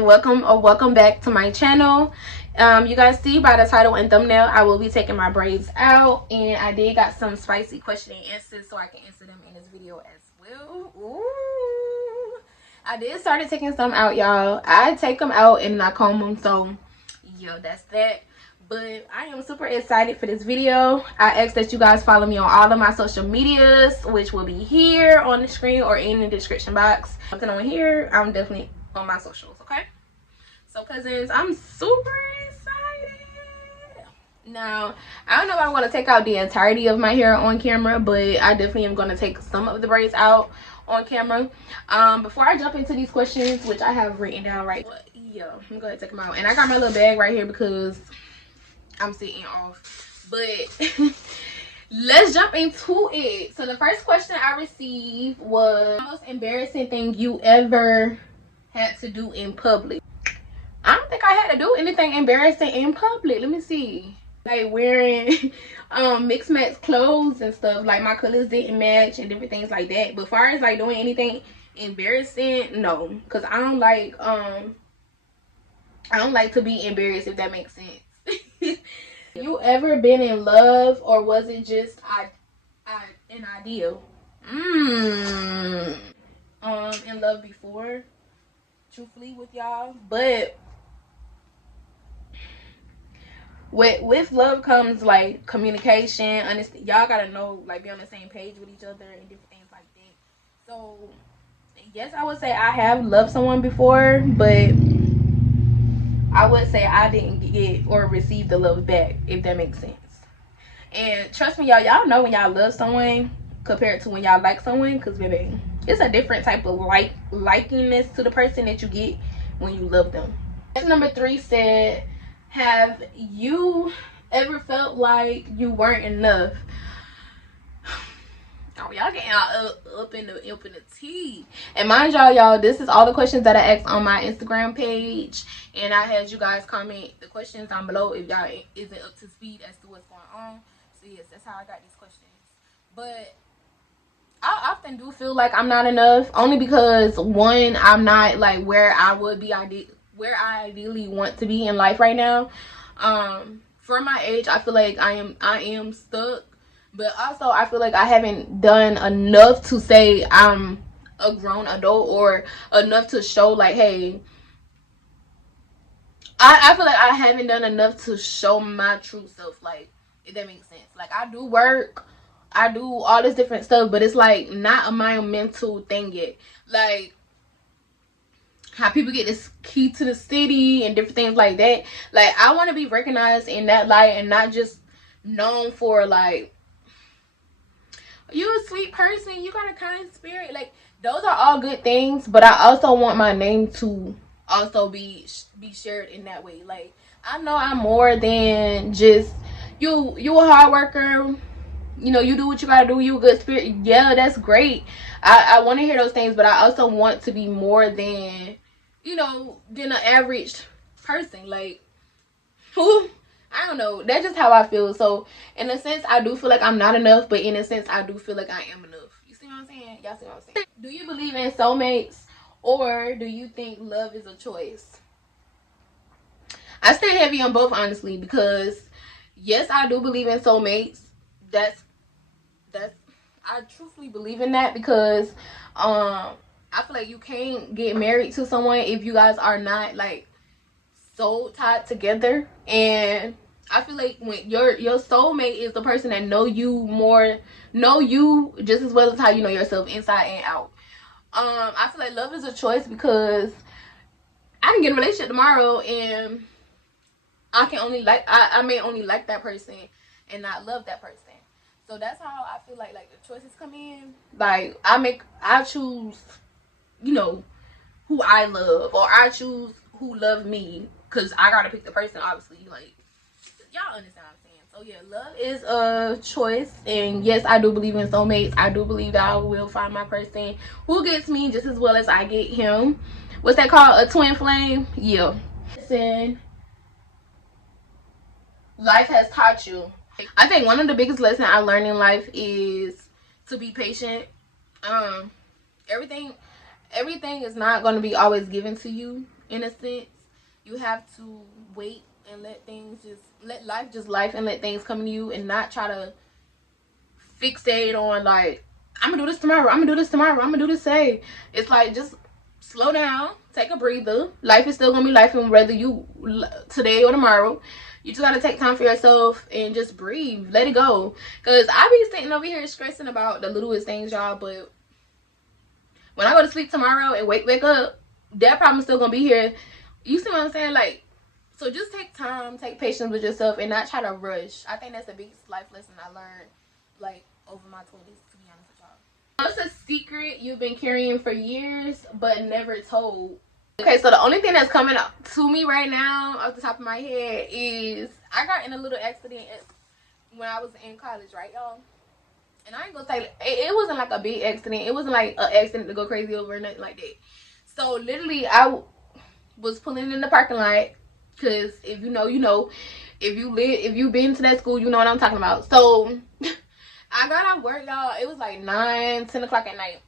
and welcome back to my channel. You guys see by the title and thumbnail, I will be taking my braids out, and I did got some spicy question and answers so I can answer them in this video as well. Ooh, I did start taking some out, y'all. I take them out and I comb them, so yeah, that's that. But I am super excited for this video. I ask that you guys follow me on all of my social medias, which will be here on the screen or in the description box. Something on here, I'm definitely on my socials, okay? So cousins, I'm super excited. Now, I don't know if I want to take out the entirety of my hair on camera, but I definitely am going to take some of the braids out on camera. Before I jump into these questions, which I have written down right now, yeah, I'm going to take them out. And I got my little bag right here because I'm sitting off, but let's jump into it. So the first question I received was the most embarrassing thing you ever had to do in public. I don't think I had to do anything embarrassing in public. Let me see. Like wearing mixed match clothes and stuff, like my colors didn't match and different things like that. But as far as like doing anything embarrassing, no, because I don't like to be embarrassed, if that makes sense. You ever been in love, or was it just an ideal? In love before, truthfully with y'all, but with love comes like communication, understand. Y'all gotta know, like, be on the same page with each other and different things like that. So yes, I would say I have loved someone before, but I would say I didn't get or receive the love back, if that makes sense. And trust me, y'all know when y'all love someone compared to when y'all like someone, because baby, it's a different type of likingness to the person that you get when you love them. Number 3 said, have you ever felt like you weren't enough? Oh, y'all getting up in the tea. And mind y'all, this is all the questions that I asked on my Instagram page, and I had you guys comment the questions down below if y'all isn't up to speed as to what's going on. So yes, that's how I got these questions. But I often do feel like I'm not enough, only because one, I'm not like where I would be where I ideally want to be in life right now. For my age, I feel like I am stuck. But also, I feel like I haven't done enough to say I'm a grown adult, or enough to show like, hey, I feel like I haven't done enough to show my true self, like, if that makes sense. Like, I do work, I do all this different stuff, but it's like not a monumental thing yet. Like how people get this key to the city and different things like that. Like, I want to be recognized in that light and not just known for like, you a sweet person, you got a kind spirit. Like, those are all good things, but I also want my name to also be shared in that way. Like, I know I'm more than just you a hard worker, you know, you do what you gotta do, you a good spirit. Yeah, that's great. I want to hear those things, but I also want to be more than, you know, than an average person. Like, who, I don't know. That's just how I feel. So in a sense, I do feel like I'm not enough, but in a sense, I do feel like I am enough. You see what I'm saying? Y'all see what I'm saying? Do you believe in soulmates, or do you think love is a choice? I stand heavy on both, honestly, because yes, I do believe in soulmates. That's I truthfully believe in that, because I feel like you can't get married to someone if you guys are not like soul tied together. And I feel like when your soulmate is the person that know you just as well as how you know yourself inside and out. I feel like love is a choice, because I can get in a relationship tomorrow and I can only like I may only like that person and not love that person. So that's how I feel like the choices come in. Like, I choose, you know, who I love, or I choose who love me, because I gotta pick the person, obviously. Like, y'all understand what I'm saying. So yeah, love is a choice, and yes, I do believe in soulmates. I do believe that I will find my person who gets me just as well as I get him. What's that called? A twin flame? Yeah. Listen, life has taught you. I think one of the biggest lessons I learned in life is to be patient. Everything is not going to be always given to you, in a sense. You have to wait and let life just life and let things come to you, and not try to fixate on like, I'm gonna do this tomorrow, I'm gonna do this tomorrow, I'm gonna do this today. It's like, just slow down, take a breather. Life is still gonna be life, and whether you today or tomorrow, you just gotta take time for yourself and just breathe, let it go. Because I be sitting over here stressing about the littlest things, y'all, but when I go to sleep tomorrow and wake up, that problem's still gonna be here. You see what I'm saying? Like, so just take time, take patience with yourself, and not try to rush. I think that's the biggest life lesson I learned, like, over my 20s, to be honest with y'all. What's a secret you've been carrying for years but never told? Okay, so the only thing that's coming up to me right now off the top of my head is I got in a little accident when I was in college, right, y'all? And I ain't gonna say it wasn't like a big accident. It wasn't like an accident to go crazy over or nothing like that. So literally, I was pulling in the parking lot, because if you know, you know. If you've been to that school, you know what I'm talking about. So I got off work, y'all. It was like 9-10 o'clock at night,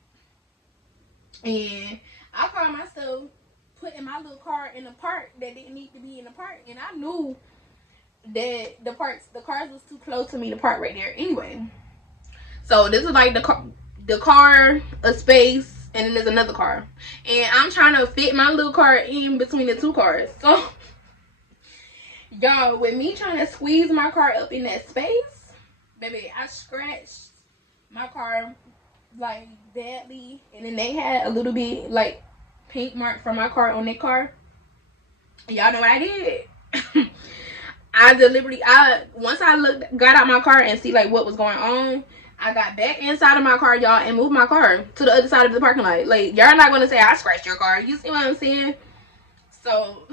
and I found myself putting my little car in a park that didn't need to be in the park, and I knew that the cars was too close to me to park right there anyway. So this is like the car, a space, and then there's another car, and I'm trying to fit my little car in between the two cars. So y'all, with me trying to squeeze my car up in that space, baby, I scratched my car like badly, and then they had a little bit like paint mark from my car on their car. Y'all know what I did? Once I got out my car and see like what was going on, I got back inside of my car, y'all, and moved my car to the other side of the parking lot. Like, y'all not gonna say I scratched your car. You see what I'm saying? So,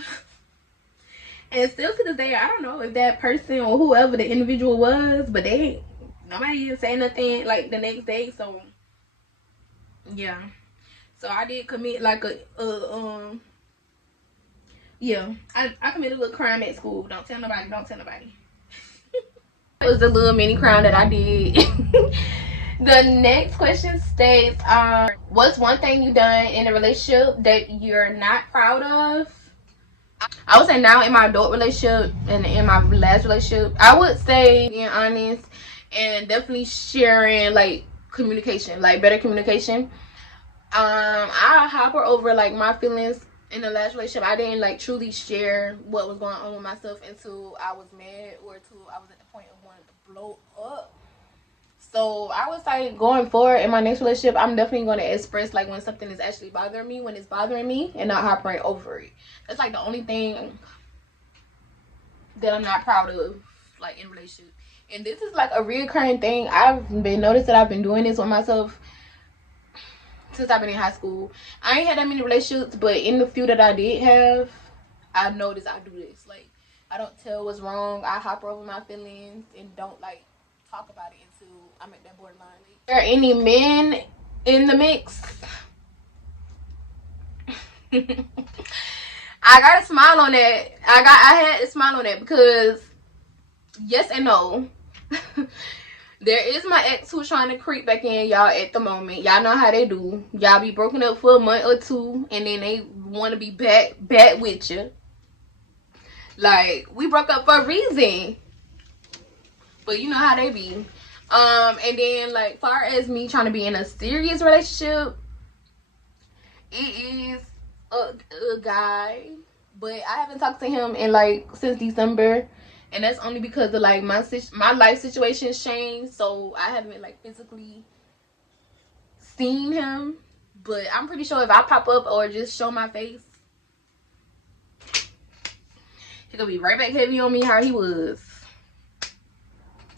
and still to this day, I don't know if that person or whoever the individual was, but nobody didn't say nothing like the next day. So yeah, so I did commit like I committed a little crime at school. Don't tell nobody. It was a little mini crime that I did. The next question states, what's one thing you done in a relationship that you're not proud of? I would say now in my adult relationship and in my last relationship, I would say being honest and definitely sharing like communication, like better communication. I hopper over like my feelings in the last relationship. I didn't like truly share what was going on with myself until I was mad or until I was at the point of wanting to blow up. So I was like, going forward in my next relationship, I'm definitely going to express like when something is actually bothering me, when it's bothering me, and not hoppering over it. That's like the only thing that I'm not proud of, like in relationship. And this is like a reoccurring thing. I've been noticed that I've been doing this with myself since I've been in high school. I ain't had that many relationships, but in the few that I did have, I noticed I do this. Like, I don't tell what's wrong. I hop over my feelings and don't like talk about it until I'm at that borderline. Are there any men in the mix? I got a smile on that. I had a smile on that because yes and no. There is my ex who's trying to creep back in, y'all, at the moment. Y'all know how they do. Y'all be broken up for a month or two, and then they want to be back with you. Like, we broke up for a reason. But you know how they be. And then, like, far as me trying to be in a serious relationship, it is a guy. But I haven't talked to him in, like, since December. And that's only because of like my life situation changed, so I haven't like physically seen him. But I'm pretty sure if I pop up or just show my face, he gonna be right back heavy on me how he was.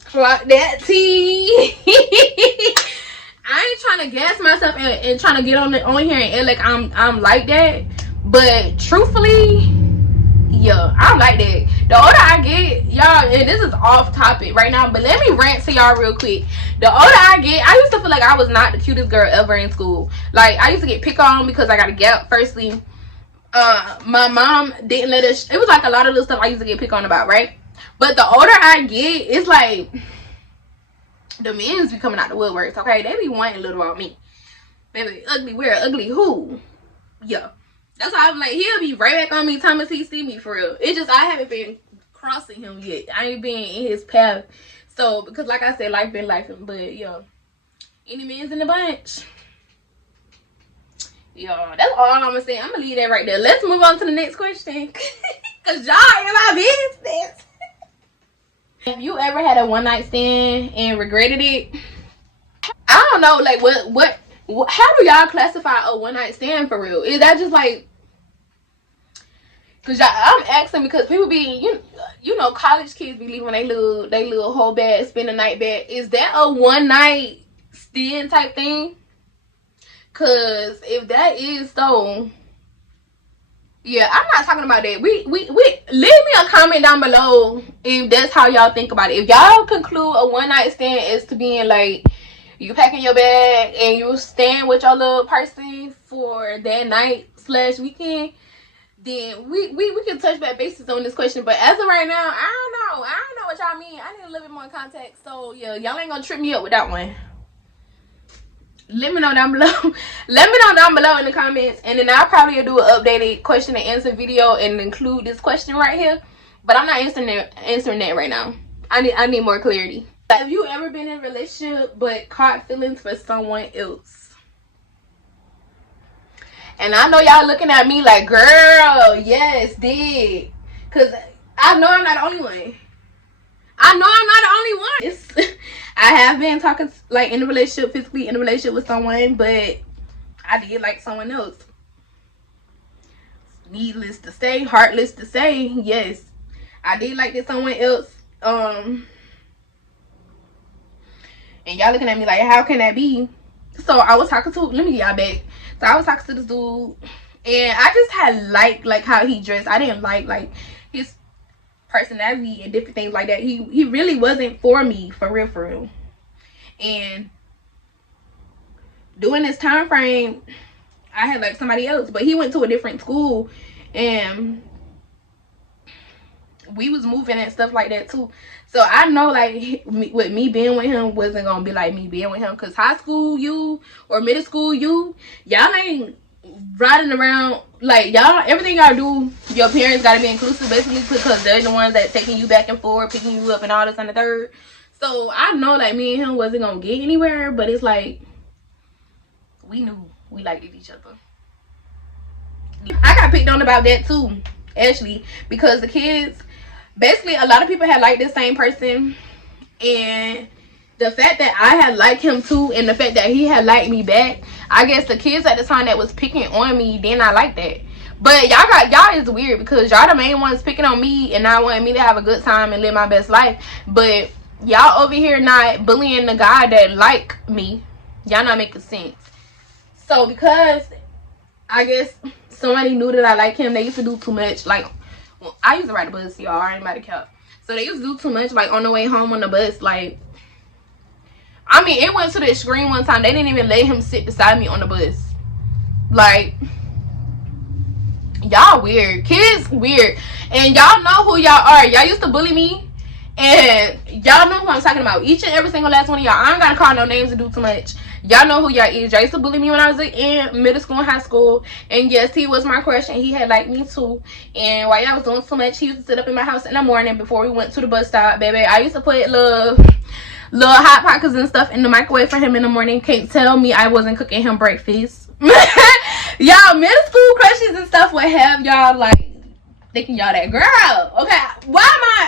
Clock that tea. I ain't trying to gas myself and trying to get on here and like I'm like that. But truthfully, yeah, I'm like that. The older I get, y'all, and this is off topic right now, but let me rant to y'all real quick. The older I get, I used to feel like I was not the cutest girl ever in school. Like, I used to get picked on because I got a gap. Firstly, my mom didn't let us. It was like a lot of little stuff I used to get picked on about, right? But the older I get, it's like the men's be coming out the woodworks. Okay, they be wanting little on me. Baby, ugly, where ugly who? Yeah. That's why I'm like, he'll be right back on me Thomas he see me for real. It's just I haven't been crossing him yet. I ain't been in his path. So because like I said, life been life. But yo, any man's in the bunch. Yo, that's all I'm gonna say. I'm gonna leave that right there. Let's move on to the next question. Cause y'all in my business. Have you ever had a one night stand and regretted it? I don't know, like what how do y'all classify a one night stand for real? Is that just like, cause I'm asking because people be you know college kids be leaving they little whole bag, spend a night bag. Is that a one night stand type thing? Cause if that is so, yeah, I'm not talking about that. We leave me a comment down below if that's how y'all think about it. If y'all conclude a one night stand as to being like you packing your bag and you staying with your little person for that night / weekend, then we can touch back bases on this question. But as of right now, I don't know what y'all mean. I need a little bit more context. So yeah, y'all ain't gonna trip me up with that one. Let me know down below. Let me know down below in the comments, and then I'll probably do an updated question and answer video and include this question right here. But I'm not answering that right now. I need more clarity. Have you ever been in a relationship but caught feelings for someone else? And I know y'all looking at me like, girl, yes, did. Cause I know I'm not the only one. I know I'm not the only one. I have been talking like in a relationship, physically in a relationship with someone, but I did like someone else. Needless to say, heartless to say, yes, I did like this someone else. And y'all looking at me like, how can that be? So I was talking to, let me get y'all back. So I was talking to this dude, and I just had like how he dressed. I didn't like his personality and different things like that. He really wasn't for me, for real. And during this time frame, I had like somebody else, but he went to a different school, and we was moving and stuff like that too. So I know like with me being with him wasn't gonna be like me being with him, because high school you or middle school y'all ain't riding around like y'all. Everything y'all do, your parents gotta be inclusive basically, because they're the ones that taking you back and forth, picking you up and all this and the third. So I know like me and him wasn't gonna get anywhere, but it's like we knew we liked each other. I got picked on about that too, actually, because the kids, basically a lot of people had liked this same person, and the fact that I had liked him too, and the fact that he had liked me back, I guess the kids at the time that was picking on me, then I like that. But y'all is weird, because y'all the main ones picking on me and not wanting me to have a good time and live my best life, but y'all over here not bullying the guy that like me. Y'all not making sense. So because I guess somebody knew that I like him, they used to do too much. Like, well, I used to ride the bus, y'all. I ain't about to count. So they used to do too much, like on the way home on the bus. Like, I mean, it went to the extreme one time. They didn't even let him sit beside me on the bus. Like, y'all weird. Kids weird. And y'all know who y'all are. Y'all used to bully me, and y'all know who I'm talking about. Each and every single last one of y'all. I ain't gotta call no names and do too much. Y'all know who y'all is. Y'all used to bully me when I was in middle school and high school. And yes, he was my crush, and he had liked me too. And while y'all was doing so much, he used to sit up in my house in the morning before we went to the bus stop, baby. I used to put little hot pockets and stuff in the microwave for him in the morning. Can't tell me I wasn't cooking him breakfast. Y'all middle school crushes and stuff would have y'all like thinking y'all that girl. Okay, why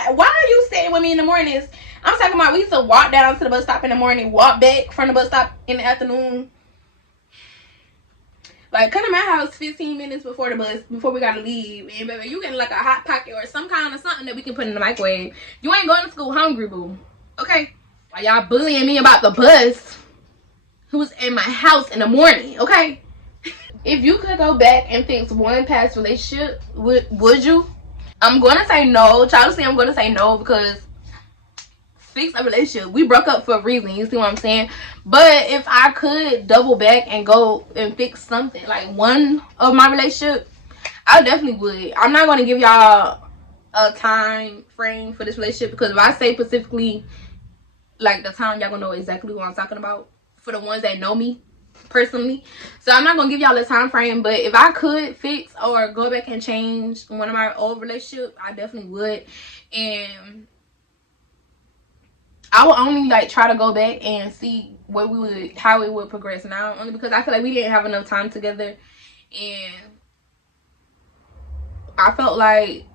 are you sitting with me in the mornings? I'm talking about we used to walk down to the bus stop in the morning, walk back from the bus stop in the afternoon. Like, come to my house 15 minutes before the bus, before we gotta leave. And baby, you getting like a hot pocket or some kind of something that we can put in the microwave. You ain't going to school hungry, boo. Okay? While y'all bullying me about the bus, who was in my house in the morning, okay? If you could go back and fix one past relationship, would you? I'm gonna say no. Honestly, I'm gonna say no, because fix a relationship. We broke up for a reason. You see what I'm saying? But if I could double back and go and fix something, like one of my relationship, I definitely would. I'm not going to give y'all a time frame for this relationship, because if I say specifically like the time, y'all gonna know exactly what I'm talking about. For the ones that know me, personally. So I'm not gonna give y'all a time frame, but if I could fix or go back and change one of my old relationships, I definitely would. And I would only like try to go back and see what we would, how it would progress now, only because I feel like we didn't have enough time together, and I felt like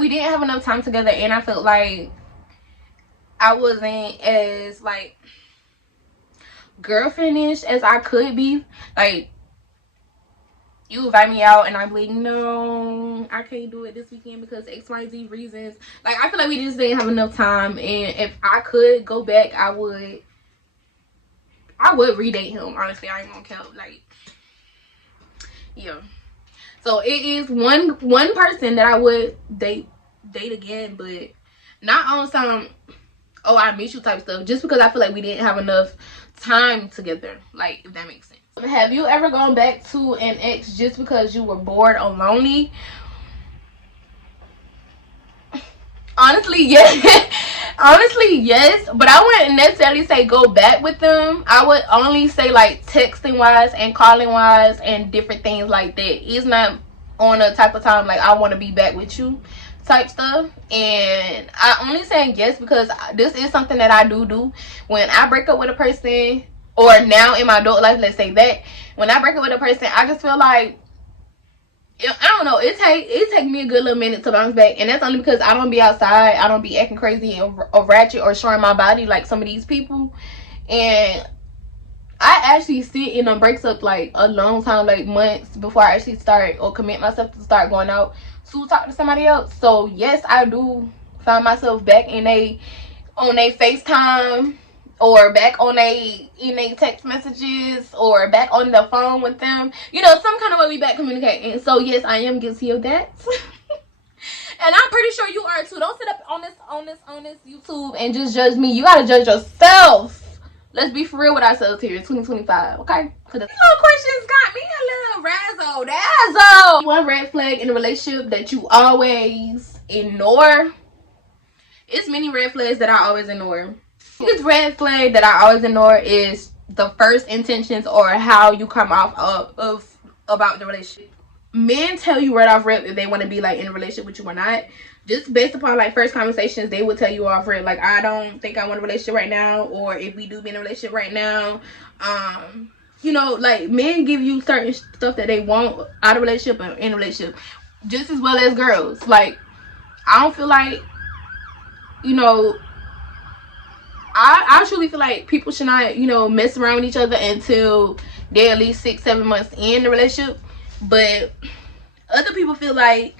we didn't have enough time together, and I felt like I wasn't as like girlfriendish as I could be. Like, you invite me out and I'm like, no, I can't do it this weekend because XYZ reasons. Like, I feel like we just didn't have enough time, and if I could go back, I would redate him. Honestly, I ain't gonna count. Like, yeah. So it is one person that I would date again, but not on some, oh, I miss you type stuff, just because I feel like we didn't have enough time together. Like, if that makes sense. Have you ever gone back to an ex just because you were bored or lonely? Honestly, yes. Honestly, yes, but I wouldn't necessarily say go back with them. I would only say like texting wise and calling wise and different things like that. It's not on a type of time like I want to be back with you type stuff. And I only saying yes because this is something that I do when I break up with a person, or now in my adult life, let's say that when I break up with a person, I just feel like, I don't know, it take me a good little minute to bounce back, and that's only because I don't be outside, I don't be acting crazy or ratchet or showing my body like some of these people. And I actually sit in on breaks up like a long time, like months before I actually start or commit myself to start going out to talk to somebody else. So yes, I do find myself back on a FaceTime, or back on in a text messages, or back on the phone with them, you know, some kind of way we back communicating. So yes, I am guilty of that. And I'm pretty sure you are too. Don't sit up on this YouTube and just judge me. You gotta judge yourself. Let's be for real with ourselves here. 2025, okay? Cause these little questions got me a little razzle dazzle. One red flag in a relationship that you always ignore. It's many red flags that I always ignore. This red flag that I always ignore is the first intentions, or how you come off of about the relationship. Men tell you right off rip if they want to be like in a relationship with you or not. Just based upon like first conversations, they will tell you off rip like, I don't think I want a relationship right now, or if we do be in a relationship right now, you know, like men give you certain stuff that they want out of a relationship and in a relationship, just as well as girls. Like, I don't feel like, you know, I truly feel like people should not, you know, mess around with each other until they're at least 6-7 months in the relationship. But other people feel like,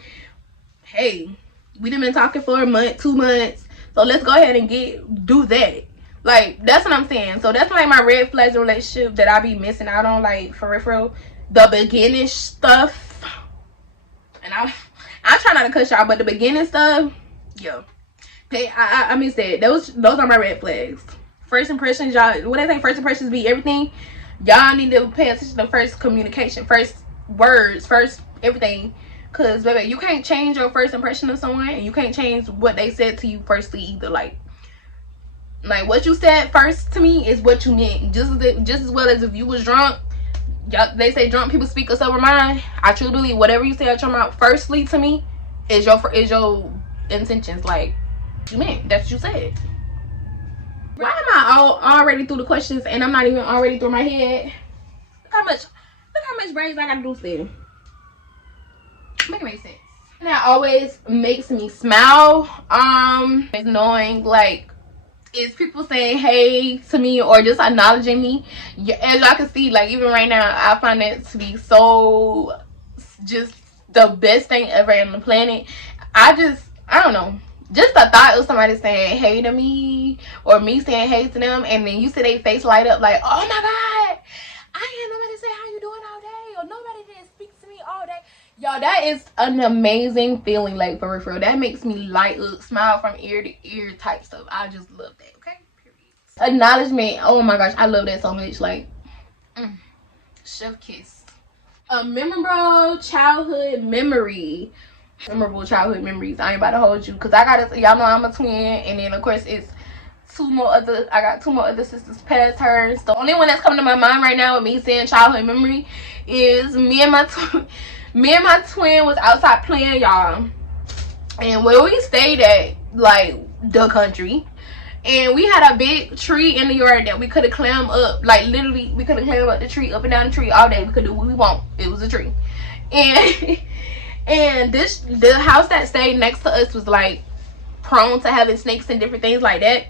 hey, we done been talking for a month, 2 months, so let's go ahead and do that. Like, that's what I'm saying. So that's like my red flags in relationship that I be missing out on, like, for real, the beginning stuff. And I try not to cuss y'all, but the beginning stuff, yo. Hey, I miss that. Those are my red flags. First impressions, y'all. What they say, first impressions be everything. Y'all need to pay attention to first communication, first words, first everything. Cause baby, you can't change your first impression of someone, and you can't change what they said to you firstly either. Like what you said first to me is what you meant. Just as well as if you was drunk. Y'all, they say drunk people speak a sober mind. I truly believe whatever you say out your mouth firstly to me is your intentions. Like, you meant that's what you said. Why am I already through the questions and I'm not even already through my head? Look how much braids I gotta do still. Make it make sense. And that always makes me smile. Knowing like, is people saying hey to me or just acknowledging me. As y'all can see, like even right now, I find it to be so just the best thing ever on the planet. I don't know. Just the thought of somebody saying hey to me, or me saying hey to them, and then you see their face light up like, oh my god, I ain't nobody say how you doing all day, or nobody didn't speak to me all day. Y'all, that is an amazing feeling. Like, for real, that makes me light up, smile from ear to ear type stuff. I just love that. Okay, period. Acknowledgement, oh my gosh, I love that so much. Like, chef kiss. A memorable childhood memories. I ain't about to hold you, because I gotta, y'all know I'm a twin, and then of course it's two more other sisters past hers. The only one that's coming to my mind right now with me saying childhood memory is me and my twin was outside playing, y'all. And where we stayed at, like, the country, and we had a big tree in the yard that we could have climbed up. Like, literally, we could have climbed up the tree, up and down the tree all day. We could do what we want. It was a tree. And and the house that stayed next to us was like prone to having snakes and different things like that.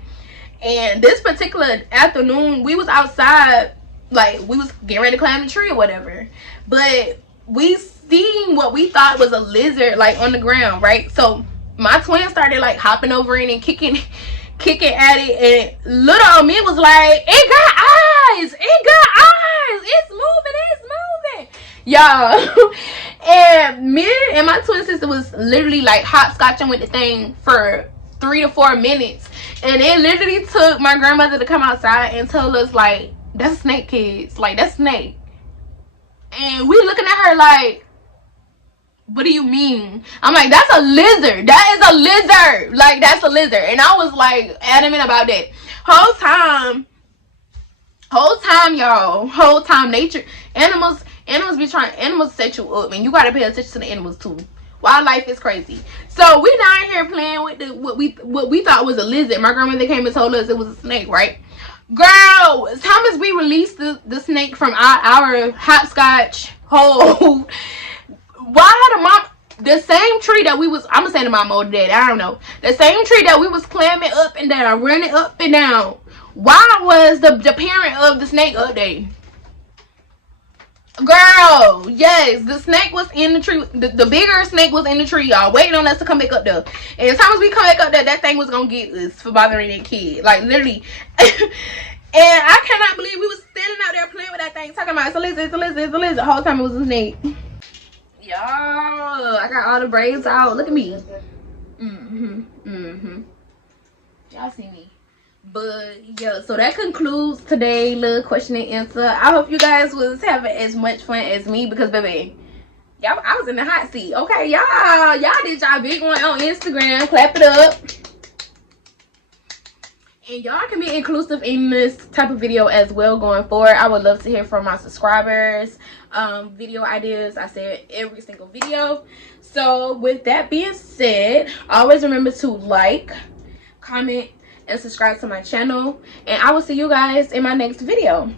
And this particular afternoon, we was outside, like, we was getting ready to climb the tree or whatever, but we seen what we thought was a lizard, like, on the ground, right? So my twin started, like, hopping over in and kicking at it, and little on me was like, it got eyes, it's moving, y'all. And me and my twin sister was literally, like, hopscotching with the thing for 3 to 4 minutes, and it literally took my grandmother to come outside and tell us, like, that's a snake, kids, like, that's a snake. And we looking at her like, what do you mean? I'm like, that's a lizard. That is a lizard. Like, that's a lizard. And I was like adamant about that. Whole time, y'all. Whole time, nature, animals set you up, and you gotta pay attention to the animals too. Wildlife is crazy. So we down here playing with what we thought was a lizard. My grandmother came and told us it was a snake, right? Girl, as time as we released the snake from our hopscotch hole, why the same tree that we was, I'm gonna say to mom or dad, I don't know, the same tree that we was climbing up and down, running up and down, why was the parent of the snake up there? Girl, yes, the snake was in the tree. The bigger snake was in the tree, y'all, waiting on us to come back up there. And as time as we come back up there, that thing was gonna get us for bothering that kid, like, literally. And I cannot believe we was standing out there playing with that thing, talking about it's a lizard, the whole time it was a snake. Y'all, I got all the braids out. Look at me. Y'all see me. But yeah, so that concludes today's little question and answer. I hope you guys was having as much fun as me, because baby, y'all, I was in the hot seat. Okay, y'all did y'all big one on Instagram. Clap it up. And y'all can be inclusive in this type of video as well going forward. I would love to hear from my subscribers. Video ideas, I said every single video. So with that being said, always remember to like, comment, and subscribe to my channel. And I will see you guys in my next video.